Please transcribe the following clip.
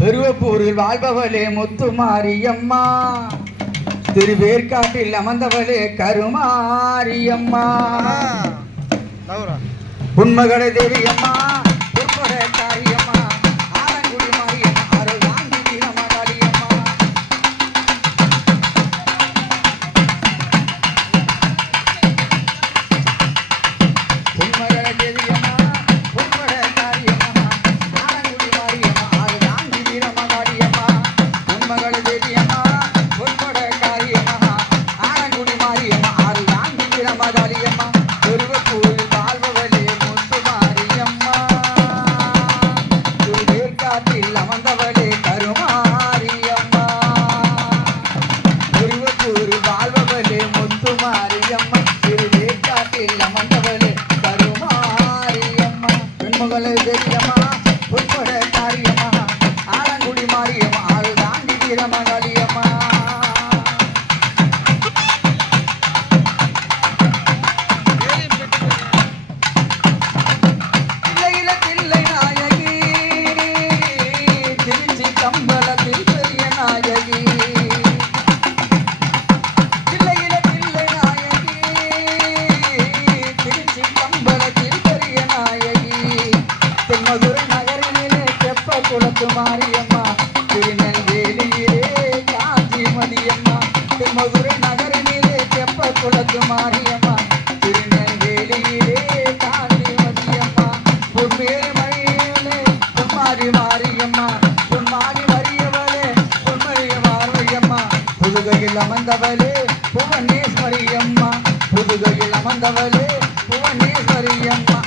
திருவப்பூரில் வாழ்பவளே முத்துமாரியம்மா, திருவேற்காட்டில் அமர்ந்தவளே கருமாரியம்மா, உண்மகள தேவியம்மா, பொற்பட காரியம்மா, ஆலங்குடி மாரியம்மா, அருள் வாங்கி வீரமகாளியம்மா. உண்மகள தேவியம்மா, பொற்பட காரியம்மா, ஆலங்குடி மாரியம்மா, அருள் வாங்கி வீரமகாளியம்மா. உண்மகள தேவியம்மா, பொற்பட காரியம்மா, ஆலங்குடி மாரியம்மா, அருள் வாங்கி வீரமகாளியம்மா. திருவப்பூரில் வாழ்பவளே முத்துமாரியம்மா, திருவேற்காட்டில் அமர்ந்தவளே கருமாரியம்மா. திருவப்பூரில் வாழ்பவளே முத்துமாரியம்மா, திருவேற்காட்டில் அமர்ந்தவளே கருமாரியம்மா. பெண்மகளே தெரியம்மா, பொற்பட காரியம்மா, ஆலங்குடி மாரியம்மா, அருள் தாண்டி வீரமகாளியம்மா. கம்பளத்தில் பெரிய நாயகி, தில்லையில தில்லை நாயகி, திருச்சி கம்பளத்தில் பெரிய நாயகி. தென்மதுரை நகரினிலே தெப்ப குளத்து மாரியம்மா, திருநெல்வேலியிலே காஞ்சிமதியம்மா. தென்மதுரை நகரினிலே தெப்ப குளத்து மாரியம்மா, திருநெல்வேலியிலே காஞ்சிமதியம்மா. பொன்மேறு மழையிலே பொன்மாரி மாரியம்மா, பொன்மாரி வரியவளே பொன்மரிய மாரியம்மா. புதுகையில் அமர்ந்தவளே புவனேஸ்வரியம்மா, புதுகையில் அமர்ந்தவளே புவனேஸ்வரியம்மா.